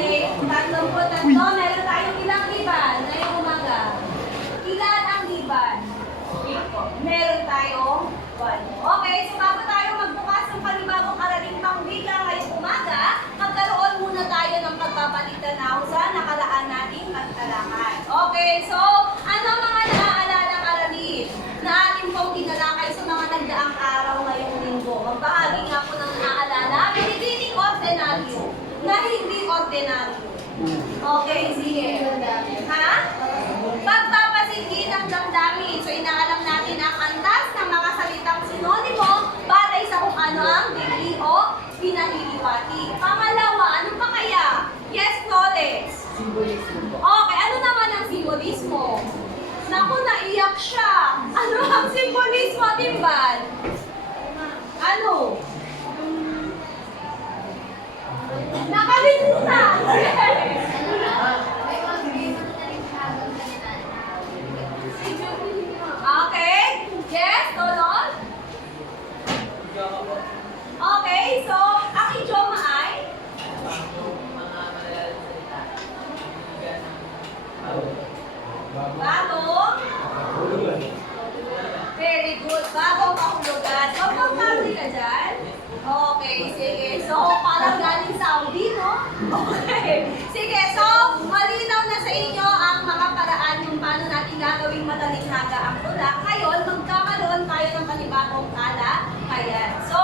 Okay, 33. Meron tayong ilang liban ngayong umaga. Ilan ang liban? Meron tayong 1. Okay, so bago tayo magbukas ng panibagong araling pangwika ngayong umaga, magkaroon muna tayo ng pagpapaliktanaw sa nakalaan nating pagtalakay. Okay, so ano mga naaalang aralin na ating pong tinalakay sa mga nagdaang araw ngayong linggo? Magbahagi nga po ng naaalala, pinipiling ordinaryo na hindi ordinaryo. Okay, sige. Ha? Pagpapasigid ng damdamin. So, inaalam natin ang antas ng mga salitang sinonimo batay sa kung ano ang bigli o pinahiliwati. Pangalawa, ano pa kaya? Yes, knowledge. Simbolismo. Okay, ano naman ang simbolismo? Naku, naiyak siya. Ano ang simbolismo, Timbal? Ano? Nakalimutan! Okay? Yes, Tolon? Okay, so, ang idioma ay? Bagong? Very good. Bagong kahulugan. So, pag-party ka dyan? Okay, sige. So, parang galing Saudi, no? Okay. Sige, so, malinaw na sa inyo ang mga paraan kung paano natin gagawing matalinghaga ang tula. Ngayon, magkakaroon tayo ng panibagong talakayan. So,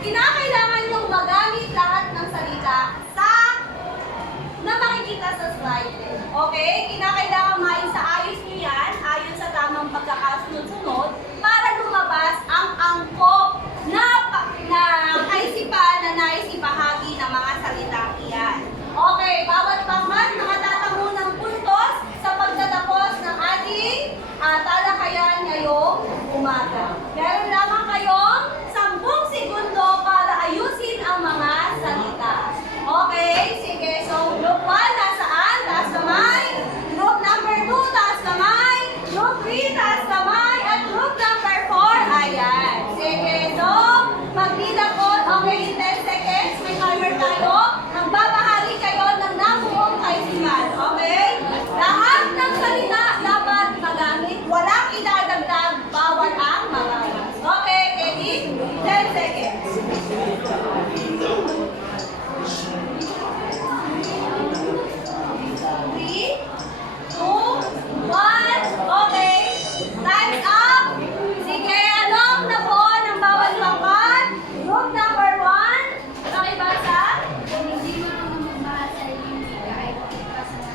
kinakailangan niyong magamit lahat ng salita na makikita sa slide. Okay? Kinakailangan maisaayos niyo yan ayon sa tamang pagkakasunod-sunod para lumabas ang angkop na kaisipan na nais ibahagi ng mga salitang iyan. Okay, bawat pangman makatatamo ng puntos sa pagtatapos ng ating talakayan ngayong umaga. Meron lamang kayong 10 segundo para ayusin ang mga salita. Okay, sige. So, group 1, nasaan? Taas kamay. Group number 2, taas kamay. Group 3, taas kamay. At group number 4, ayan. Sige, so, magbida po. Okay, in 10 seconds, may timer tayo. Nagbabahagi kayo ng nabuong kaisipan. Okay? Lahat ng salita dapat magamit. Walang idadagdag, bawal ang magagas. Okay, ready? 10 seconds. 3, 2, 1, okay. Time's up. Sige, anong nabuo ng bawat pangkat? Group number 1, nakibasa? Hindi marunong magbahasa yung wika ay pagkasa na.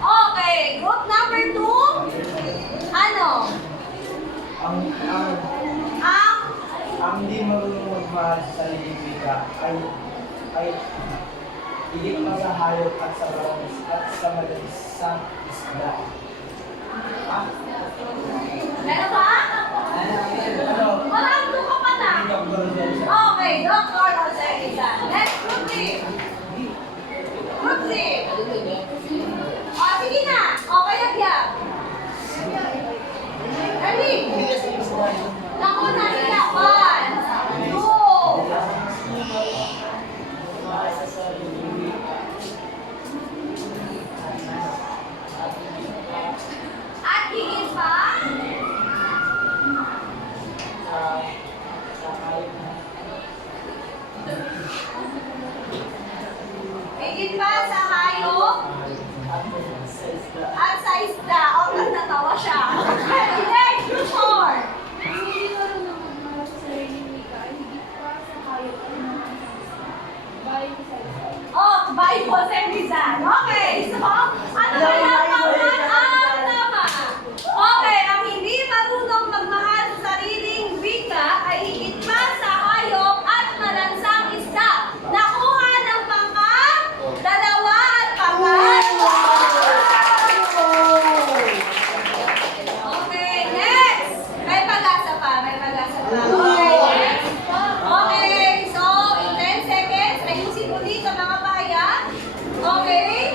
Okay, group number 2, ano? Ang hindi marunong magmahal sa sariling wika ay higit pa sa hayop at sa bangis at sa madalisang isda. Meron ba? Ano? Walang duka pa na. Hindi ka barudel siya. Okay, Dr. Roserita. Next, group 3. Group 3. O, sige na. Okay, nagyab. Dali. Naku, nasiya. 1, 2. At higit pa? Higit pa sa hayop at sa isda. O, natawa siya. Next, group 4. Hindi marunong magmahal sa sariling wika ay higit pa sa hayop at mga bayan sa isa. Oh, Bible Semizan. Okay, so, ano ba yung pangkat ang tama? Okay, ang hindi marunong magmahal sa sariling wika ay higit pa sa hayop at malansang isda. Nakuha ng pangkat, 2 at pangkat. Okay, next. May pag-asa pa, may pag-asa pa. Okay. Okay, so, in 10 seconds, ayusin mo dito mga pahayag. Okay?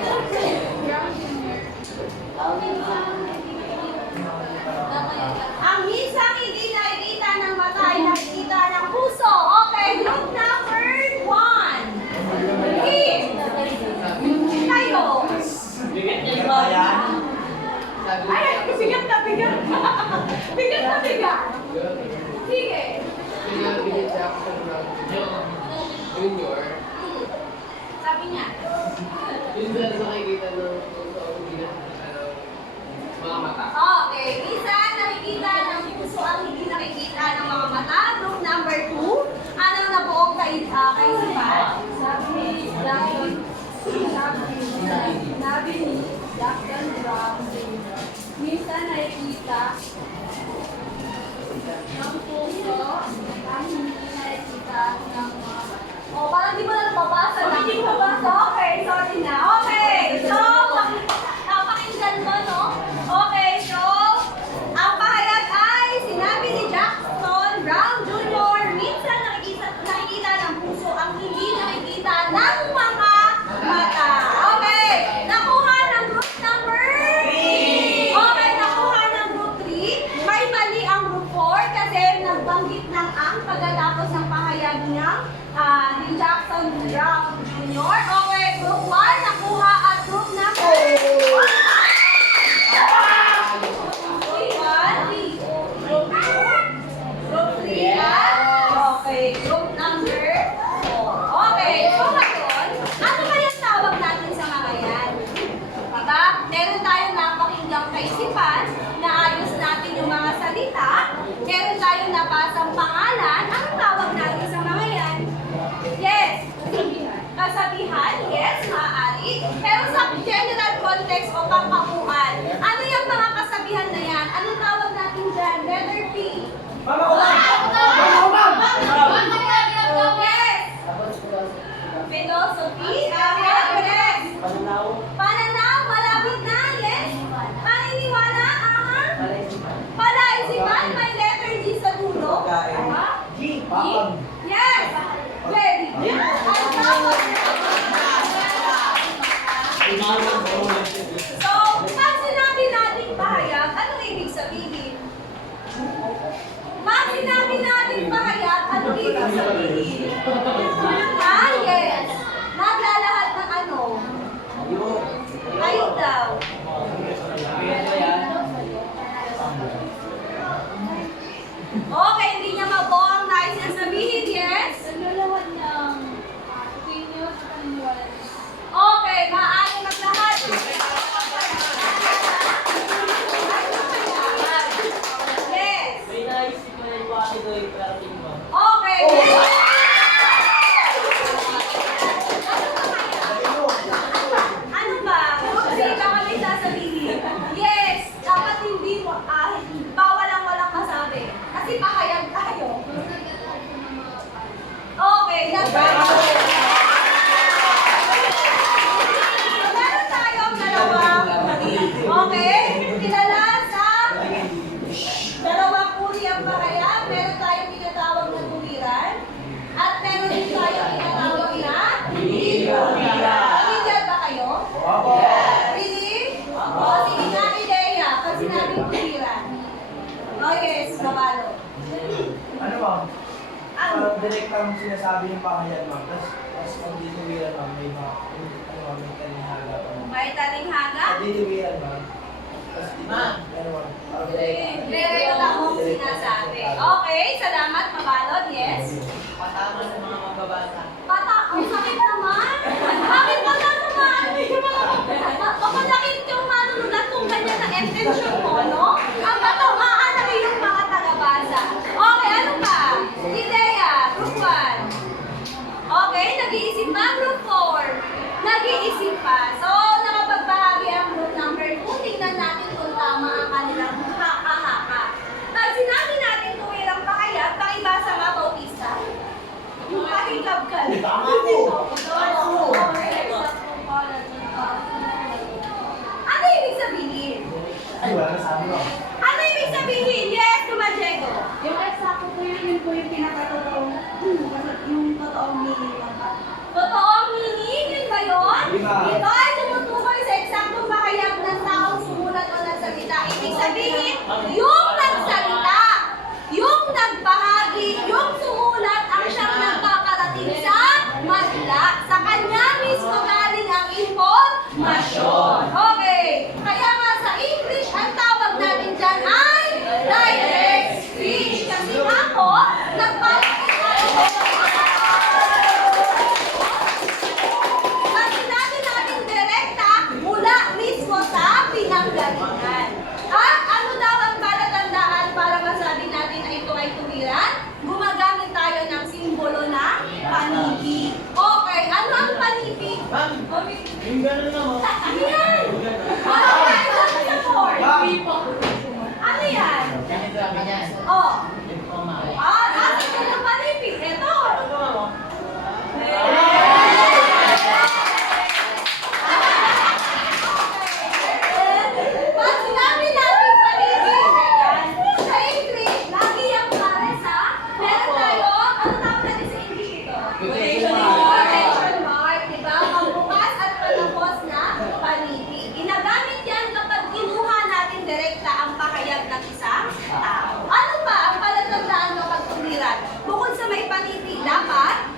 Brown Jr. Ang minsang hindi nakikita ng mata ay nakikita ng puso. Okay, group number 1. Kim. Kayo. Bigat ba yan? Ay, bigat na bigat. Bigat na bigat. Sige. Junior, Sabi niya. yun sa nakikita ng mga mata. Okay, minsan nakikita ng puso ang hindi nakikita ng mga mata. Group number 2. Anong nabuong kaisipan? Sabi ni Dr. Brown Jr. Minsan nakikita ng puso ang hindi nakikita ng mga mata. O, parang di mo na nababasa. Hindi ko nababasa. Okay, sorry na. Okay, so, pakinggan mo, no? Okay, so, ang pahayag ay sinabi ni Jackson Brown Jr. Minsan nakikita ng puso ang hindi nakikita ng mga mata. Okay, nakuha ng group number 3. Okay, nakuha ng group 3. May mali ang group 4 kasi nagbanggit ng ang pagkatapos ng pahayag niya ni Jackson Brown Jr. Okay, group 1 nakuha at group number 3 at okay, group number 4. Okay, so ngayon, ano ba yung tawag natin sa mga yan? Diba? Meron tayong napakinggang kaisipan, naayos natin yung mga salita, meron tayong napasang pangalan, anong tawag natin sa mga yan? Yes. Kasabihan, yes, maaari. Pero sa general context o pangkabuuan, ano yung mga kasabihan na yan? Anong tawag natin dyan? Letter P. Mama ko lang! Yes. Philosophy. Yes. Pananaw, malapit na. Yes. Paniniwala. Palaisipan, may letter G sa dulo. G. Papag. Yes. Very good. Ang tawag So, pag sinabi natin pahayag, anong ibig sabihin? Pag sinabi natin pahayag, anong ibig sabihin? Yes. Naglalahat ng ano? Ayun daw. Okay, hindi niya mabuo ang nais niya sabihin, yes? Naglalawan ng opinion at paniniwala. Okay, maaari maglahat. Yes. May naisip ko na yung bakit daw yung parating mo. Okay. Ano ba? Kasi baka may sasabihin. Yes, dapat hindi bawal ang walang masabi. Kasi pahayag tayo. Okay, meron tayong dalawang okay, kilala sa dalawang uri ang pahayag. Meron tayong tinatawag na tuwiran at meron din tayong tinatawag na hindi tuwiran. Familiar ba kayo? Opo. Really? O, sige nga, ideya. Pag sinabing tuwiran. Oh yes, kabalo. Ano ma'am? Ano? Parang direct lang sinasabi yung pahayag ma'am. Tapos pag dituwiran ma'am, may mga, ano ma'am, may talinghaga pa ma'am. May talinghaga? Pag dituwiran ma'am. Tapos Ma'am. ano ma'am, parang direct. Direct lang mong sinasabi. Okay, salamat, mabalot. Yes. Patama ng mga mababasa. Ang sakit naman. Bakit ba naman? Papalakit yung manunulat kung ganyan na intention mo, no? Ang matamaan na yung mga tagabasa. Okay, ano pa? Ideya, group 1. Okay, nag-iisip pa, group 4. Nag-iisip pa. So, nakapagbahagi ang group number 2. Tingnan natin kung tama ang kanilang haka-haka. Pag sinabi natin tuwirang pakayag, pakibasa nga bautista. Yung pakingkab ka. Tama ko. Ano ibig sabihin? Ay, wala na sabi ma'am. Ano ibig sabihin? Yes, Tumajego. Yung eksakto po yun po yung pinakatotoong, yung totoong meaning ng kanta. Totoong meaning, yun ba yun? Di ba? Ito ay tumutukoy Yung nagsalita, yung nagbahagi, yung sumulat ang siyang nagpaparating sa madla. Sa kanya mismo galing ang impormasyon. Okay. Kaya nga sa English, ang tawag natin dyan ay direct speech. Kasi ako, nagpaparating pag sinabi natin direkta, mula mismo sa pinanggalingan. At ano daw ang palatandaan para masabi natin na ito ay tuwiran? Gumagamit tayo ng simbolo ng panibig. Okay, ano ang panibig? Ma'am, yung gano'n na mo. Ano yan? Ano yan? Sa board? Ano yan? Ganito kami yan. Oh. Diploma. Atin ko ng panibig. Ito. Ano mo? Pag sinabi natin panibig, sa English, lagi yung pare sa, meron tayo, ano tawag natin sa English ito? Quotation mark, diba? Pagbukas at patapos na panibig. Ginagamit yan kapag kinuha natin direkta ang pahayag ng isang tao. Ano ba ang palatandaan kapag tumiran? Bukod sa may panibig, dapat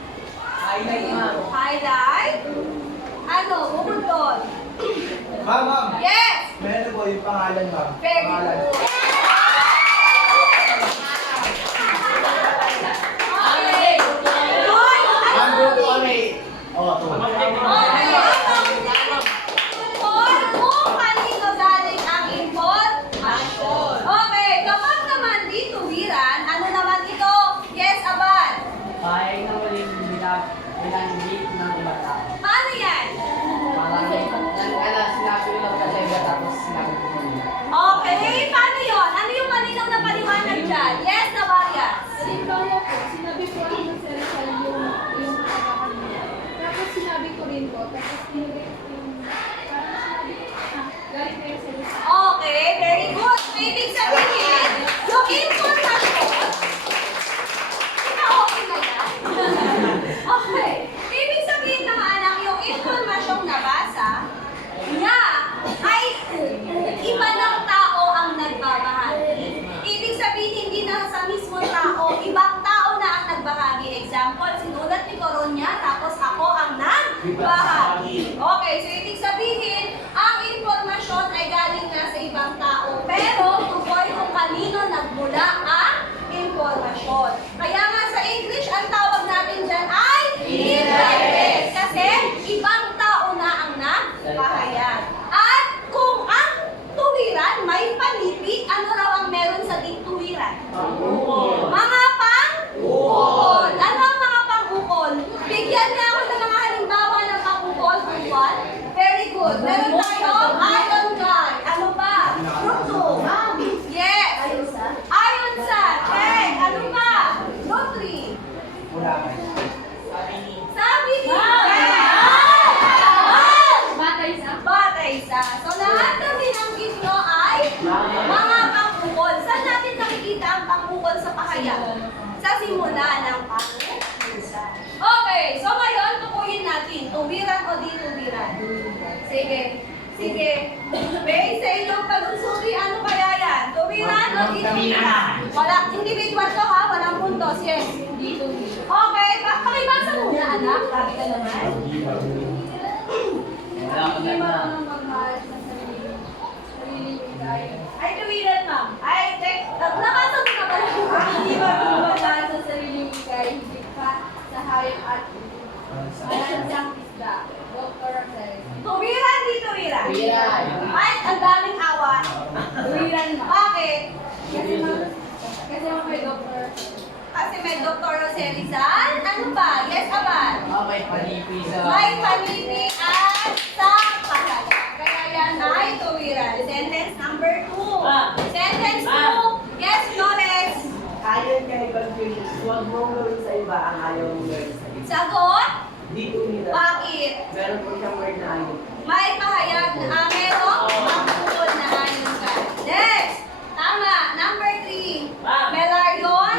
Highlight, ma'am. highlight. Ano, bukod doon? Ma'am. Yes! Meron po yung pangalan, ma'am. Very Pangalan. good. Okay. Hoy, Ma'am, ano? group kami. Oh, to. Okay. Hoy, kung kanino galing ang impormasyon. Okay, kapag naman dito wiran, ano naman ito? Yes, Abad. Kaya na ulit bilanggit ng iba tao. Paano yan? Parang, sinabi ko lang kasi iba tapos sinabi ko muna. Okay, paano yun? Ano yung malinaw na paliwanag dyan? Yes, Navarias. Halimbawa po, sinabi ko ang nagsalita yung pagkakalimutan. Tapos sinabi ko rin po, tapos tinurek yung, parang sinabi ko, galing kayo sa lisa. Okay, very good. So, ibig sabihin, yung impormasyon, okay na yan? Okay. Ibig sabihin mga anak, yung impormasyong nabasa niya ay iba ng tao ang nagbabahagi. Ibig sabihin, hindi na sa mismo tao, ibang tao na ang nagbahagi. Example, sinulat ni Coronia, tapos ako ang nagbahagi. Okay, so ibig sabihin, ang impormasyon ay galing na sa ibang tao. Pero, tukoy kung kanino nagmula ang impormasyon. Kaya nga sa English, ang tawag natin dyan ay indirect. Kasi, ibang tao na ang nagpahayag. At kung ang tuwiran may panipig, ano raw ang meron sa tuwiran? Mga pang-ukol. Ano ang mga pang-ukol? Bigyan niya ako ng mga halimbawa ng pang-ukol. One. Very good. Meron tayong iron guy. Ano ba? Fructose. Yes. Iron sand. Check. Ano ba? Nutri. Wala ka. Sabi ni Batay sa? Batay sa. So lahat ng binanggit nyo ay mga pang-ukol. Saan natin nakikita ang pang-ukol sa pahayag? Sa simula ng pang-ukol. Okay, so ngayon tukuyin natin. Tuwiran o di tuwiran? Sige. Sige. Based sa inyong pag-usuri, ano kaya yan? Tuwiran o di tuwiran? Wala, individual to ha, walang puntos. Yes. Di tuwiran. Okay, pakibasa muna anak. Sabi ka naman. Hindi marunong magmahal sa sarili hikay. Ay, tuwiran ma'am. Ay, nabasa mo na pala. Hindi marunong magmahal sa sarili hikay, higit pa sa hayop at malansang isda. Dr. Rosales. Tuwiran, di tuwiran. Tuwiran. Ay, ang daming awa. Tuwiran ma. Bakit? Kasi may doktor. Kasi may Dr. Jose Rizal. Ano ba? Yes, Abad. May panipi sa... May panibig at sa pahayag. Kaya yan ay tuwiran. Sentence number 2. Sentence 2. Yes, Flores. Ayon kay Confucius, huwag mong gawin sa iba ang ayaw mong gawin sa iba. Sagot? Dito nila. Bakit? Meron po siyang word na ayaw. May pahayag na merong pangkukol na ayon ka. Next. Tama. Number 3. Melarion.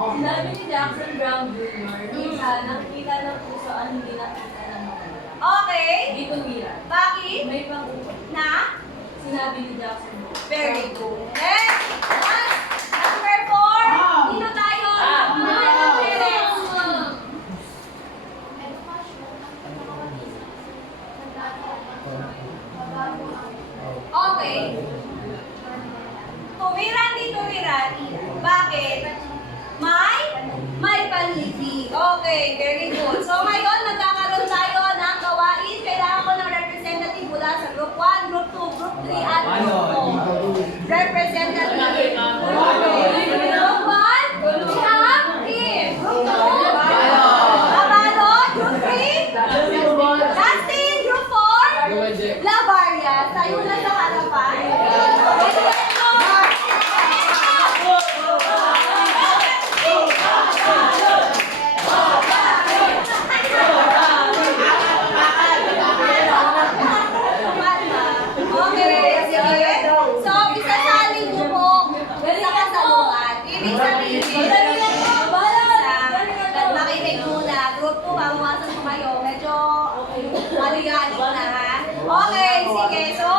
Sinabi ni Jackson Brown Jr. Minsan, nakikita ng puso ang hindi nakita ng mga mata. Okay. Dito wira. Bakit? May pang-ukol. Na? Sinabi ni Jackson Brown. Very good. Next, number 4. Dito tayo. Okay. Tuwiran di tuwiran. Bakit? May panliti. Okay, very good. So ngayon, nagkakaroon tayo ng gawain. Kailangan ko ng representative mula sa group 1, group 2, group 3, at group 4. Representative. Group 1, we have Kim. Group 2, Abalo. Group 3, Justin. Group 4, Lavaria. Tayo na sa harapan. Okay, sige. So, isasalin niyo po sa kasalungan. Ibig sabihin, makinig muna. Group 2, mamuwasan ko kayo. Medyo maligalig na, ha? Okay, sige. So,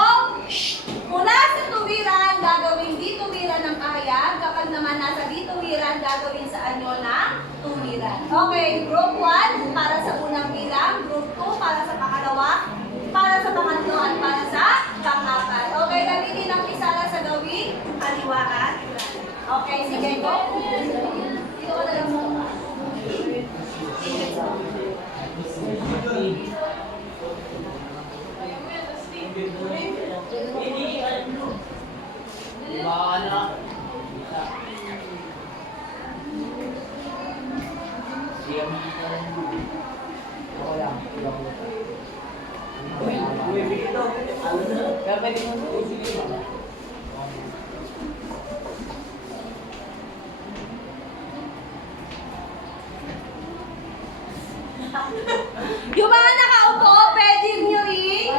mula sa tuwiran, gagawin di tuwiran ng kahayag. Kapag naman nasa di tuwiran, gagawin sa anyo ng tuwiran. Okay, group 1, para sa unang bilang. Group 2, para sa pangalawa. Para sa pangatlo at para sa pang-apat. Okay, gamitin ang pisala sa gawing kaliwaan. Okay, sige, go. Dito ko na lang mo. Yung mga nakaupo, pwede nyo rin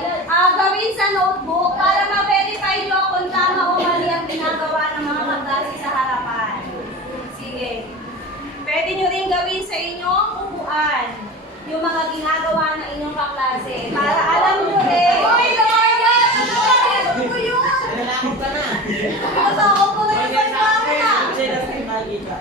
gawin sa notebook para ma-verify nyo kung tama o mali ang ginagawa ng mga kaklase sa harapan. Sige. Pwede nyo rin gawin sa inyong upuan yung mga ginagawa ng inyong kaklase para alam nyo rin. Uy, Lorna! Ano ko yun? Nalakot ka na. Masakot ko na yung pagkakita. Sila sa nakikita.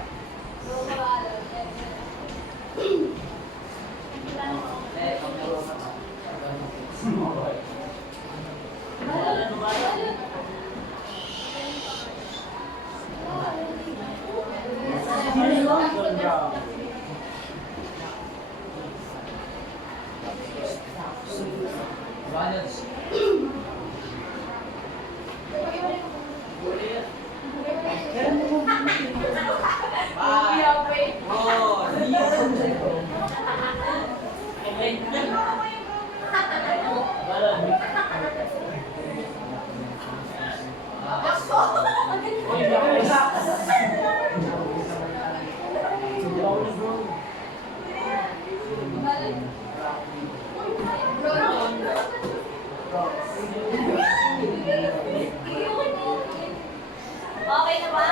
Okay na ba?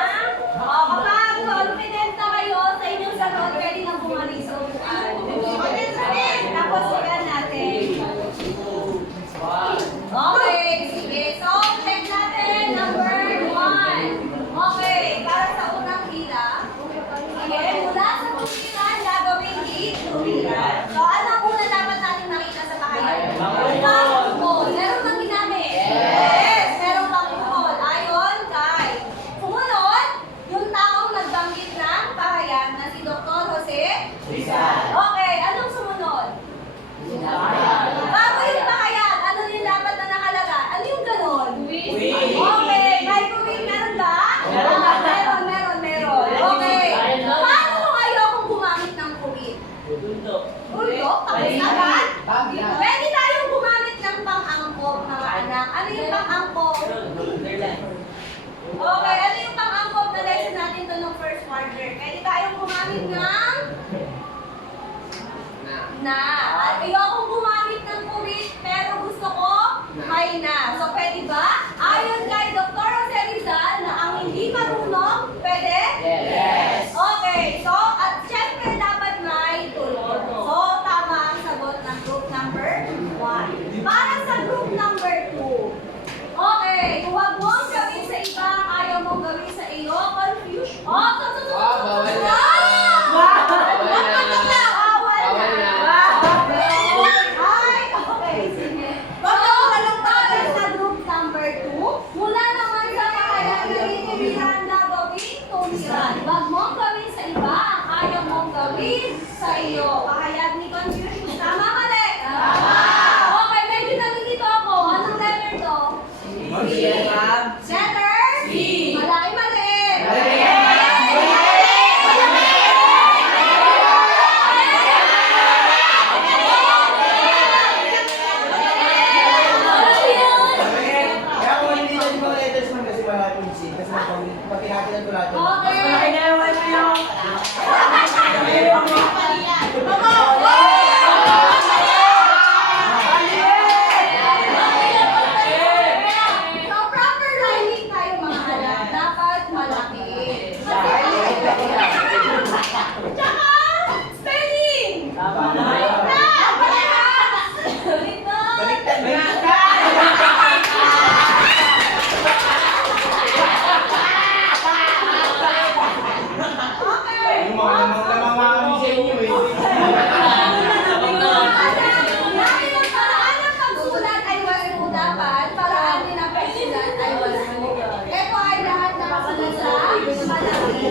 Kapag confident na kayo sa inyong sagot, pwede nang bumalik sa upuan. Tapos sigan natin. Okay, sige. So, check natin. Number 1. Okay, para sa unang hila. Sige, mula sa tuwiran, gagawin tuwiran. So, ano ang una dapat natin nakita sa kahayag? Pangkol. Meron bang ginamit? Yes! Meron pangkol. Ayon kay. Sumunod, yung taong nagbanggit ng pahayag na si Dr. Jose Rizal. Okay, anong sumunod? Bago yung pahayag, ano yung dapat na nakalaga? Ano yung ganon? Okay, may kuwing meron ba? Meron. Okay. Paano kung ayaw kong gumamit ng kuwing? Bundok? Tapos agad? Pwede tayong gumamit ng pang-angkop, mga anak. Ano yung pang-angkop? Okay, ano yung pang-angkop na lesson natin to ng first quarter? Pwede tayong gumamit ng At ayokong gumamit ng kuwit, pero gusto ko may na. So, pwede ba? Ayon kay Dr. Jose Rizal na ang hindi marunong, pwede? Yes. Okay, so, at syempre dapat may tulog. So, tama ang sagot ng group number 1. Para sa group number 2. Okay, huwag mong gawin sa Oh, susunod. Bawal na. Bawal na. Bawal na. Ay, okay, sige. Walang bawal sa group number 2. Mula naman sa kakayahan na inibihan na gawin, tumiran. Wag mong gawin sa iba ang ayaw mong gawin sa iyo. Kahayag ni confusion. Tama, mali? Tama. Okay, medyo nalilito ako. Anong letter to? Letter? C. Malaki, mali. Kaya kung hindi na yung mga letters man kasi wala yung C. Kasi pag pinatinan ko lahat yun. Okay. So, proper rhyming tayo mga anak. Dapat malaki. Tsaka, spelling! Baliktad! Baliktad! Baliktad! Okay. Yung mga lamang kami sa inyo eh. Dahil ang paraan ng pagsulat ay walang dapat, paraan din ang pagsulat ay walang. Ito ay lahat ng sulat sa malaki.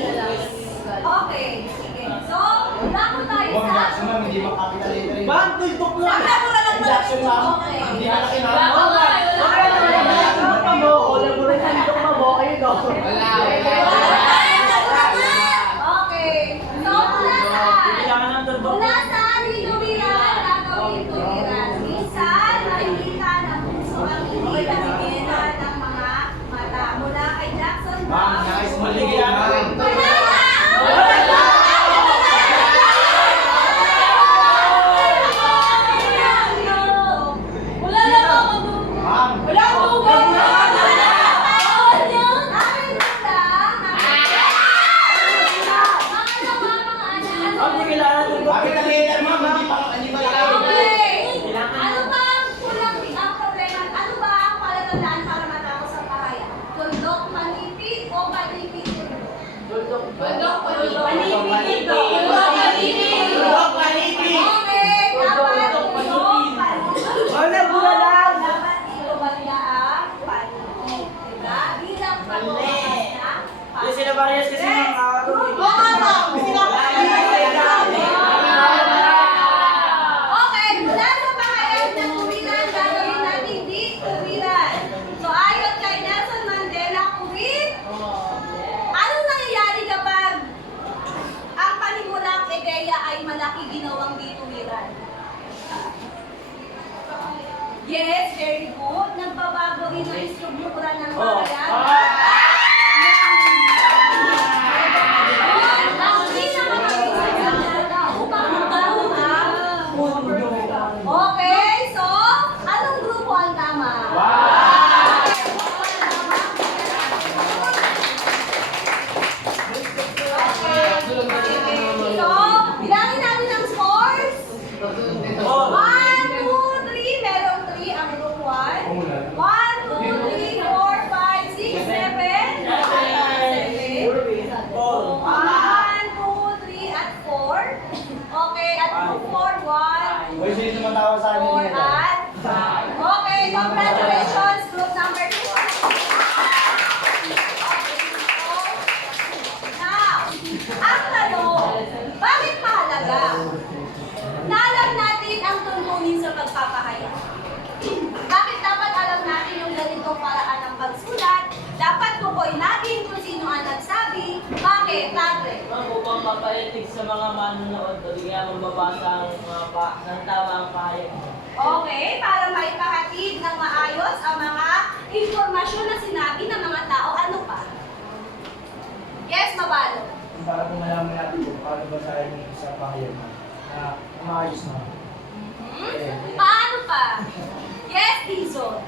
Okay, sige. So, dako tayo Huwag sa... Jackson ma'am, hindi makapital letter yun. Ma'am, tuldok lang. Sabi ako na lang Jackson ma'am, Okay. hindi malaki ma'am. Wala. Okay. So, mula saan hinuwiran, gagawin tuwiran. Minsan, nakikita ng puso ang hindi nakikita ng mga mata. Mula kay Jackson Ma'am, nais mo ligyan namin. Wala na ako. Ma'am, Wala ko ba? Bawal yan. Akin mo lang. capital letter ma'am, hindi malaki. Okay. Ano ba ang kulang ang problema? Ano ba ang palatandaan para matapos ang pahayag? Tuldok, manipid o panipid? Tuldok, Panipid. Tuldok, panipid. Okay. Dapat tuldok, panipid. Wala, bula lang. Dapat ito banda ang panipid. Diba? Bilang pagbukas na Yung sila Marias kasi mga araw. Okay, mula sa pahayag ng tuwiran, gagawin natin di tuwiran. So, ayon kay Nelson Mandela, kuwit, anong nangyayari kapag ang panimulang ideya ay malaki ginawang di tuwiran? Yes, very good. Nagbabago rin ang istruktura ng pahayag. Ang pinakamagandang upang magkaroon ng okay, so, anong grupo ang tama? So, bilangin natin ang scores. 1, 2, 3, merong 3 ang group 1. 1, 2, 3, 4, 5, 6, 7. 1, 2, 3, at 4. Okay, at group 4, 1, Uy, sino tumatawag sa akin 4 nila? at 5. Okay, congratulations, group number 2. Now, ang tanong, bakit mahalaga? Naalam natin ang tuntunin sa pagpapahayag. Bakit dapat alam natin yung ganitong paraan ng pagsulat? Dapat tukoy natin kung sino ang nagsabi. Bakit, Padre? Upang mapalitig sa mga manonood o di kaya mababasa ng tama ang pahayag. Okay, para maipahatid ng maayos ang mga informasyon na sinabi ng mga tao. Ano pa? Yes, Mabalo. Para kung malaman natin kung paano basahin yung isa pahayag na maayos na. Paano pa? Yes, Tizon.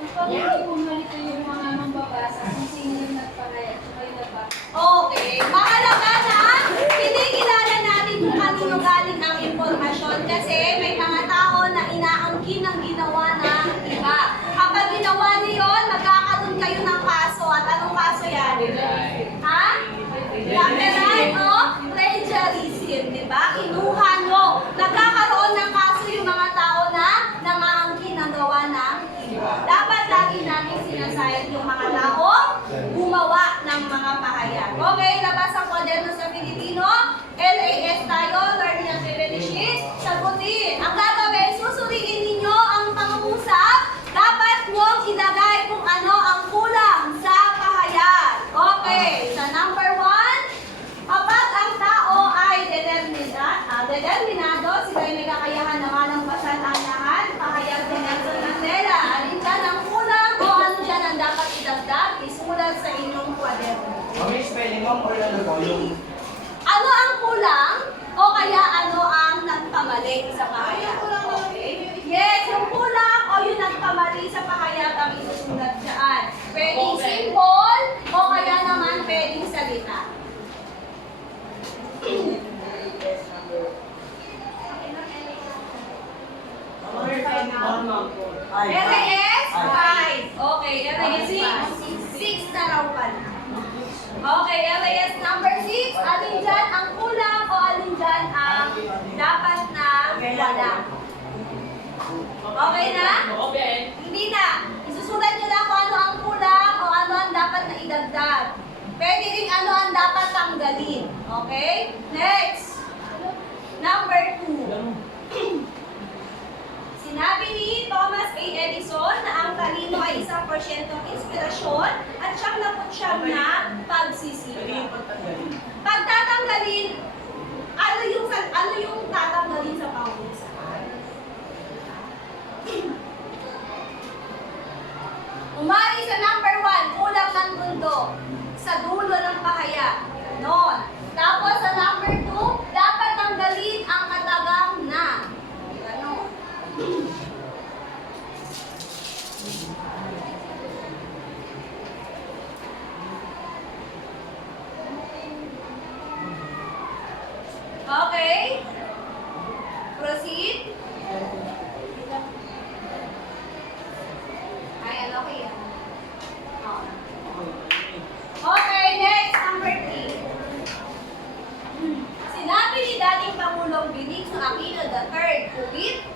Kapag hindi pumalito yung mga mambabasa, kung sino yung nagpahayag, tsaka yung nagbasa. Okay, mahalaga na kinikilala natin kung kanino galing ang impormasyon kasi may mga tao na inaangkin ang ginawa ng iba. Kapag ginawa niyo yun, magkakaroon kayo ng kaso. At anong kaso yan? Ha? Okay, labas ang kwaderno sa Pilipino. LAS tayo, Learning Activity Sheet. Sagutin. Ang gagawin, susuriin ninyo ang pangungusap. Dapat nyong ilagay kung ano ang kulang sa pahayag. Okay, sa number 1, kapag ang tao ay determinado, sila ay may kakayahan na malampasan ang lahat. Pahayag ni Nelson Mandela. Alin dyan ang kulang o ano dyan ang dapat idagdag? Isulat sa inyong kwaderno. May spelling ma'am or ano po yung Ano ang kulang o kaya ano ang nagkamali sa pahayag? Okay? Yes, yung kulang o yung nagkamali sa pahayag ang isusulat dyan. Pwedeng symbol o kaya naman pwedeng salita. RS 5. Okay, RS 6 na raw pala. Okay, LAS number 6. Alin dyan ang kulang o alin dyan ang dapat na wala? Okay na? Okay. Hindi na. Isusulat nyo lang kung ano ang kulang o ano ang dapat na idagdag. Pwede rin ano ang dapat tanggalin. Okay? Next. Number 2. Sinabi ni Thomas A. Edison na ang talino ay 1% inspirasyon at siyang naputsyam na pagsisika. Pag tatanggalin, ano yung tatanggalin sa pangungusap? Umari sa number 1, kulang ng mundo sa dulo ng pahayag. Ganon. Tapos sa number 2, dapat tanggalin ang katagang na. Ganon. Okay. Proceed. Ay, ano kaya? Oh. Okay, next, number 3. Sinabi ni dating Pangulong Benigno Aquino III, Kuwit,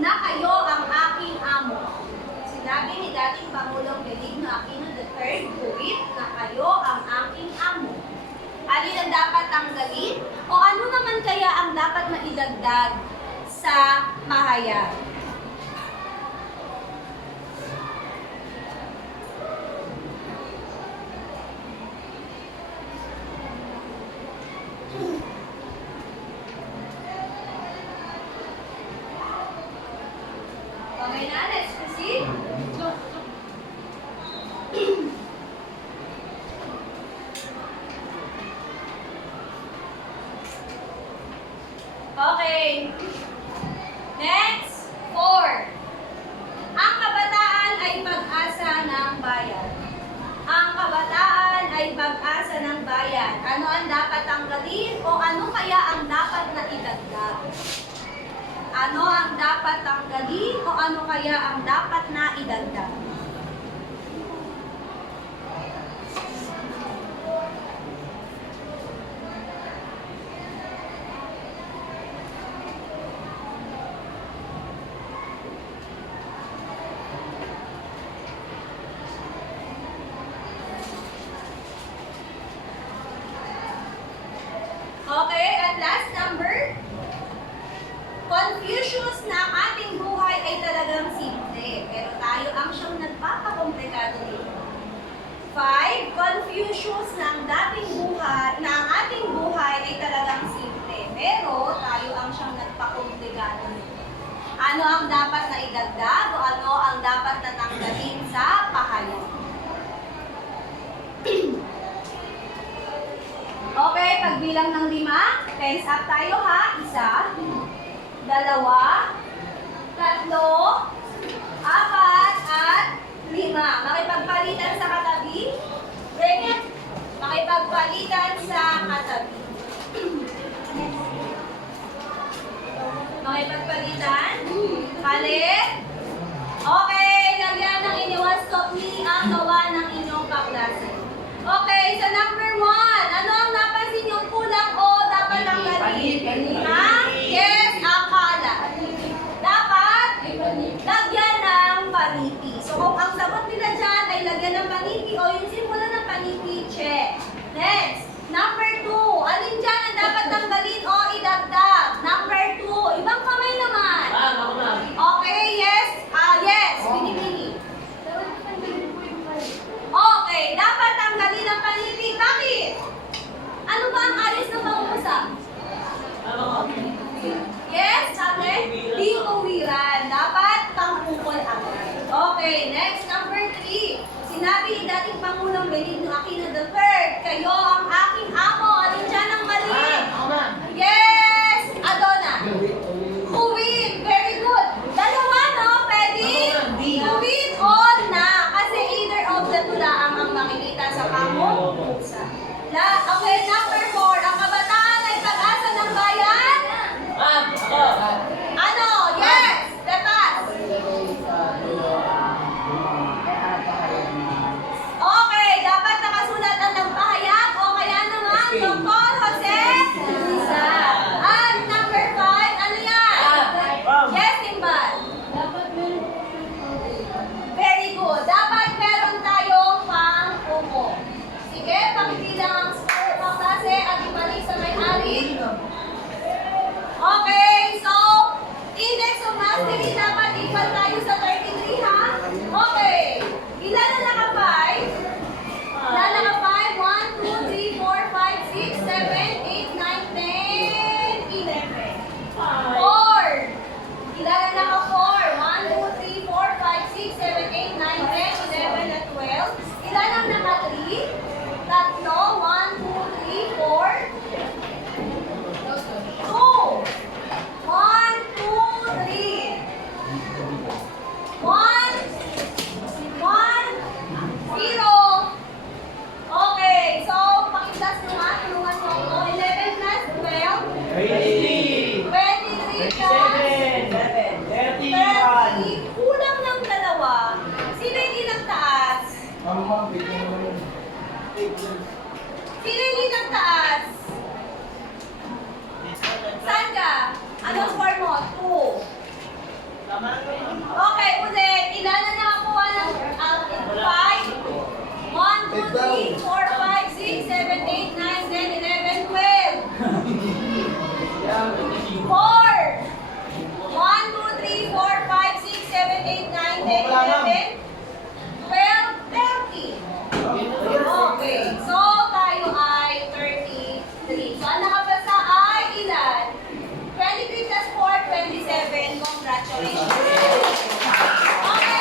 na kayo ang aking amo. Sinabi ni dating Pangulong Benigno Aquino III, Kuwit, na kayo ang aking amo. Alin ang dapat tanggalin? O ano naman kaya ang dapat na idagdag sa pahayag? Okay na, let's proceed. Okay. Next, 4. Ang kabataan ay pag-asa ng bayan. Ang kabataan ay pag-asa ng bayan. Ano ang dapat tanggalin o ano kaya ang dapat na idagdag? Ano ang dapat tanggalin o ano kaya ang dapat na idagdag? Okay, at last number. Confucius na ang ating buhay ay talagang simple, pero tayo ang siyang nagpapakomplikado nito. 5. Confucius na ang ating buhay ay talagang simple, pero tayo ang siyang nagpakomplikado nito. Ano ang dapat na idagdag o ano ang dapat na tanggalin sa pahayag? Okay, pagbilang ng 5, tense up tayo ha. 1, 2, 3, 4, 5, at 5. Makipagpalitan sa katabi. Bring it. Makipagpalitan sa katabi. Makipagpalitan. Palit. Okay, lagyan ng iniwas copy ang gawa ng inyong kaklase. Okay, sa number 1, ano ang napansin yung kulang o dapat tanggalin? Ha? Yes, akala. Okay, next, number 3. Sinabi ni dating Pangulong Benigno Aquino III, kayo ang aking amo. Alin dyan ang mali? Ako na. Yes! Adona. Uwin. Very good. Dalawa, no? Pwede? Uwin o na. Kasi either of the two lang ang makikita sa pamupusa. Okay, number 4. Ang kabataan ay pag-asa ng bayan? Ako. Ano? Yes! Dapat. Okay, dapat nakasulat ang nagpahayag o kaya naman Dr. Jose Lisa. At number 5, ano yan? Yes, Timbal. Dapat meron po siyang pang-uwi. Very good. Dapat meron tayong pang-upo. Sige, pakibilang ang score ng klase at ibalik sa may-ari. Okay, so, index of mastery, dapat equal tayo sa 33, ha? Okay. Ilan na naka-5? Ilan na naka-5? 1, 2, 3, 4, 5, 6, 7, 8, 9, 10, 11. 4. Ilan na naka-4? 1, 2, 3, 4, 5, 6, 7, 8, 9, 10, 11, at 12. Ilan ang naka-3? Tatlo. 1, 2, 3, 4. 2. 1, 2, 3. 1, 0. Okay, so pakiplas naman, tulungan mo ako. 11 plus 12. 23 plus 30. Kulang ng dalawa. Sino hindi nagtaas? Mama, bigyan mo yun. Sino hindi nagtaas? Saan ka? Anong score mo? 2. Okay, ulit. Ilan na nakakuha ng 5? 1, 2, 3, 4, 5, 6, 7, 8, 9, 10, 11, 12. 4. 1, 2, 3, 4, 5, 6, 7, 8, 9, 10, 11, 12. 30. Okay, so tayo ay 33. So ang nakabasa ay ilan? 23 plus 4, 27. Congratulations. Okay,